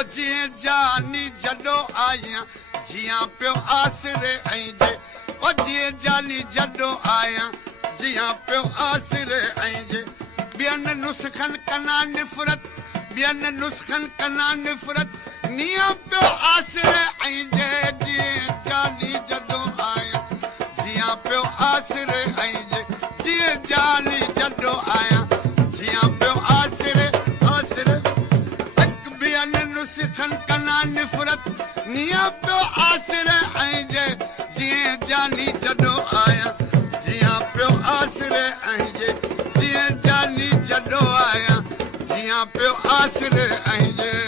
ओ जिए जानी जडो आया जिया प्यो आसरे आइजे ओ जिए जानी जडो आया जिया प्यो आसरे आइजे बियन नुस्खन कना निफरत बियन नुस्खन कना निफरत निया प्यो आसरे आइजे जिए जानी जडो आया जिया प्यो आसरे आइजे जिए जानी जडो आया जिया प्यो आसरे आसरे नुस्खन कना निफरत निया प्यो आसरे आइजे जिए जानी जडो आया जिया प्यो आसरे आइजे जिए जानी जडो आया जिया प्यो आसरे आइजे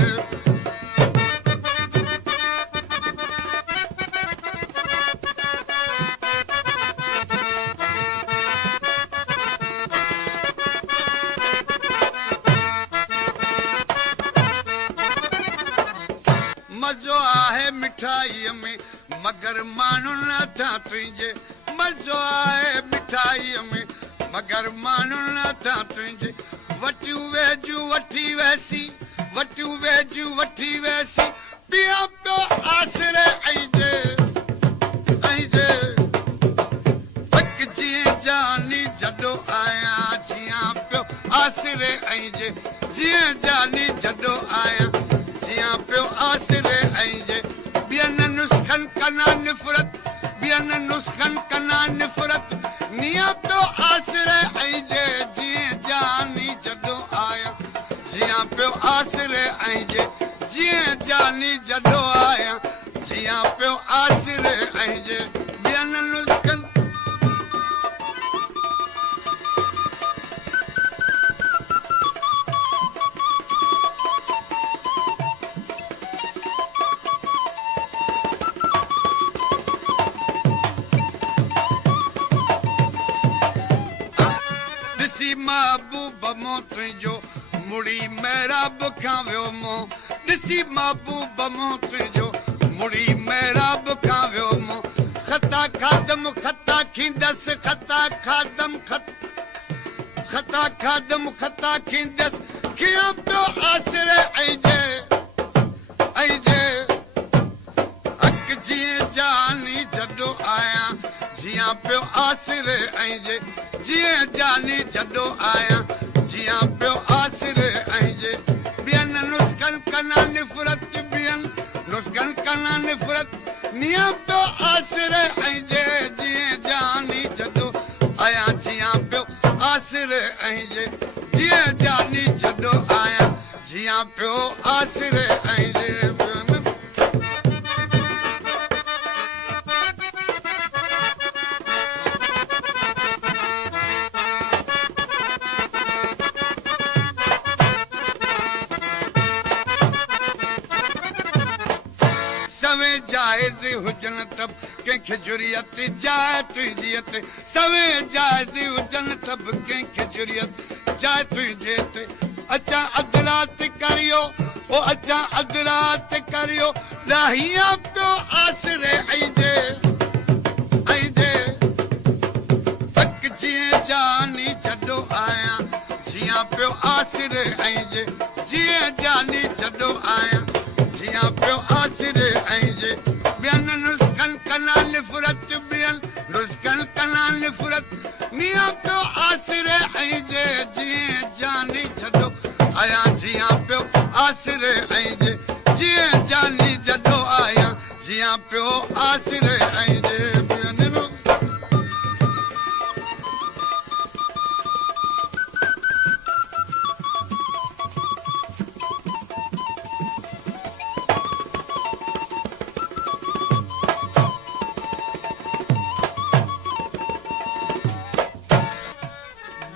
मजो आहे मिठाई में मगर मानू नथा तुझे मजो आहे मिठाई में मगर मानू नथा तुझे वटियूं वेजू वठी वैसी वटियूं वेजू वठी वैसी पिया पियो आसरे आइजे आइजे तक जिए जानी जडो आया जिया पियो आसरे आइजे जिए जानी जडो आया जिया प्यो आसरे आइजे बियन नुस्खन कना निफरत बियन नुस्खन कना निफरत निया प्यो आसरे आइजे जिए जानी जडो आया जिया प्यो आसरे आइजे जिए जानी जडो आया जिया प्यो आसरे आइजे बियन नुस्खन महबूब मो तुझो मुड़ी मेरा बुखाव्यो मो दिसी महबूब मो तुझो मुड़ी मेरा बुखाव्यो मो खता खादम खता खींदस खता खादम खता खादम खता खींदस किया प्यो आसरे आइजे आइजे अक जिए जानी जडो आया जिया प्यो आसरे आइजे जिए जानी जडो आया जिया प्यो आसरे आइजे बियन नुस्खन कना निफरत बियन नुस्खन कना निफरत निया प्यो आसरे आइजे जिए जानी जडो आया जिया प्यो आसरे आइजे जिए जानी जडो आया जिया प्यो आसरे आइजे सवे जायज़ हुजन तब कंहिंखे जुरियत जाए तुझियत सवे जायज़ हुजन तब कंहिंखे जुरियत जाए तुझियत अचा अदरात करियो ओ अचा अदरात करियो लाहिया प्यो आसरे आइजे आइजे तक जिए जानी जडो आया जिया प्यो आसरे आइजे जिए जानी जडो आया जिया प्यो आसरे आइजे बियन नुस्खन कना निफरत बियन नुस्खन कना निफरत निया प्यो आसरे आइजे जिए जानी जडो आया जिया प्यो आसरे आइजे जिए जानी जडो आया जिया प्यो आसरे आइजे बियन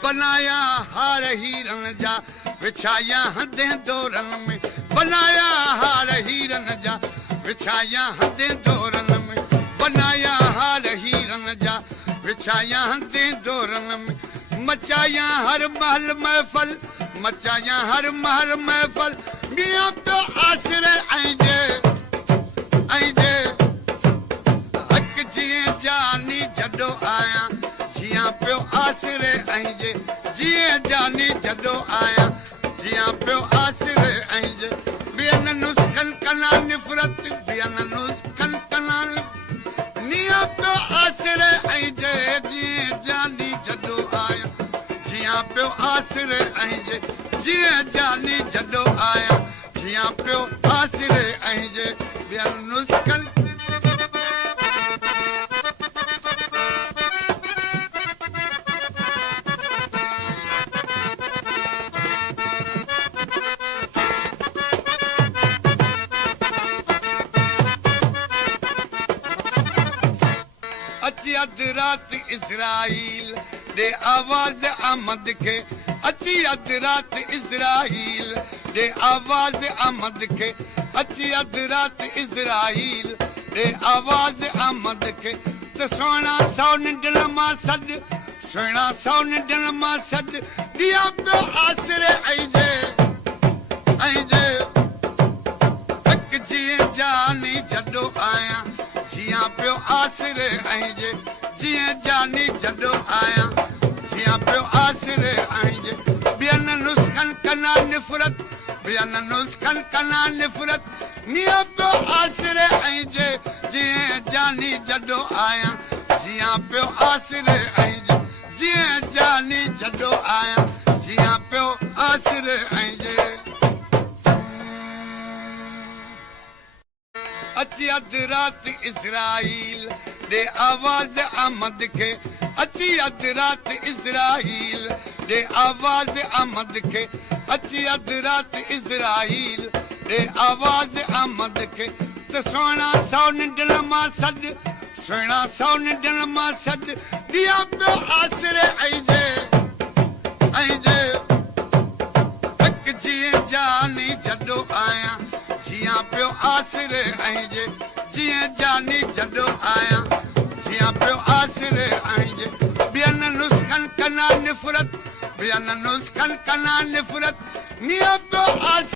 बनाया हार हीरन जा विछाया हदें दोरन में बनाया हार हीरन जा विछाया हदें दोरन में बनाया हार हीरन जा विछाया हदें दोरन में मचाया हर महल महफल मचाया हर महल महफल मियां तो आसरे आइजे आइजे हक जिए जानी जडो आया जिया प्यो आसरे आइजे जिए जानी जडो आया जिया प्यो आसरे आइजे बियन नुस्खन कना निफरत बियन नुस्खन कना निया पियो आसरे ऐं जे जीअं जानी जॾो आया जियां पियो आसरे ऐं जे जीअं जानी जॾो आया जियां पियो आसरे ऐं जे बियन नुस्खन अध रात इज़राइल दे आवाज अहमद के अची अध रात इज़राइल दे आवाज अहमद के अची अध रात इज़राइल दे आवाज अहमद के तो सोना सौन दिल मां सद सोना सौन दिल मां सद दिया पियो आसरे ऐं जे तक जिए जानी जॾो आया जियां पियो आसरे ऐं जे जियां जानी जॾो आया जियां पियो आसरे ऐं जे बियन नुस्खन कना निफरत बियन नुस्खन कना निफरत निया पियो आसरे ऐं जे जियां जानी जॾो आया जियां पियो आसरे ऐं जे जियां जानी जॾो आया जियां पियो आसरे ऐं जे अची अध रात इज़राइल दे आवाज अहमद के अची अध रात इज़राइल दे आवाज अहमद के अची अध रात इज़राइल दे आवाज अहमद के तो सोना सौन दिल मां सद सोना सौन दिल मां सद दिया पियो आसरे ऐं जे तक जिए जानी जॾो आया जियां पियो आसरे ऐं जे जियां जानी जॾो आया जियां पियो आसरे ऐं जे बियन नुस्खन कना निफरत बियन नुस्खन कना निफरत निया पियो आसरे